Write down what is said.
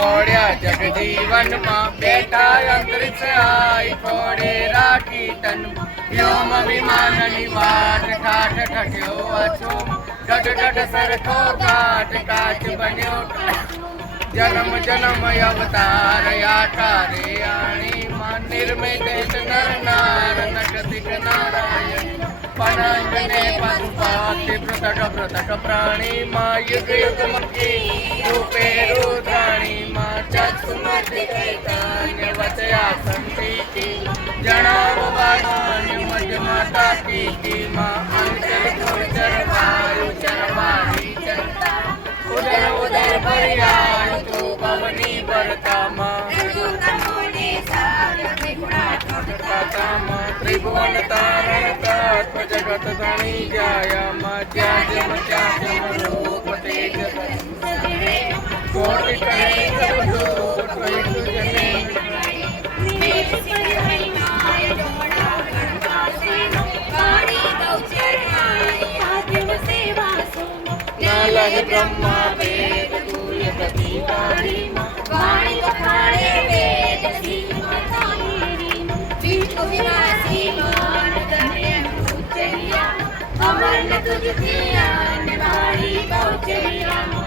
खोड्या जग जीवन में बेटा अंतरिक्ष आई खोड़े राखी तन व्योम विमान निवाट ठाठ ठठ्यो अछो ठठ ठठ सरखो काट काच बन्यो जन्म जन्म अवतार आकारे आणी मान निर्मित नर नार नटतिक नारायण पनंजने पशुपाति पृथक पृथक प्राणी माँ युग युग मुखी रूपे रुद्राणी माँ चक्षुमति चैतन्य वचया संतीति जनाव वाणी मध्य माता की माँ अंचल गोचर वायु चर वाणी चरता उदर उदर परियाण तो पवनी बरता माँ त्रिभुवन तारण तत्व जगत धनी जाया मध्या जम रूप तेज कोटि करे सब दूत वैष्णु जने नालग ब्रह्मा वेद तुल्य प्रतिकारी वाणी कथाड़े वेद सीमा तामेरी विष्णु विनाशी मान करे उच्चैया अमर न तुझ ध्यान वाणी पहुँचैया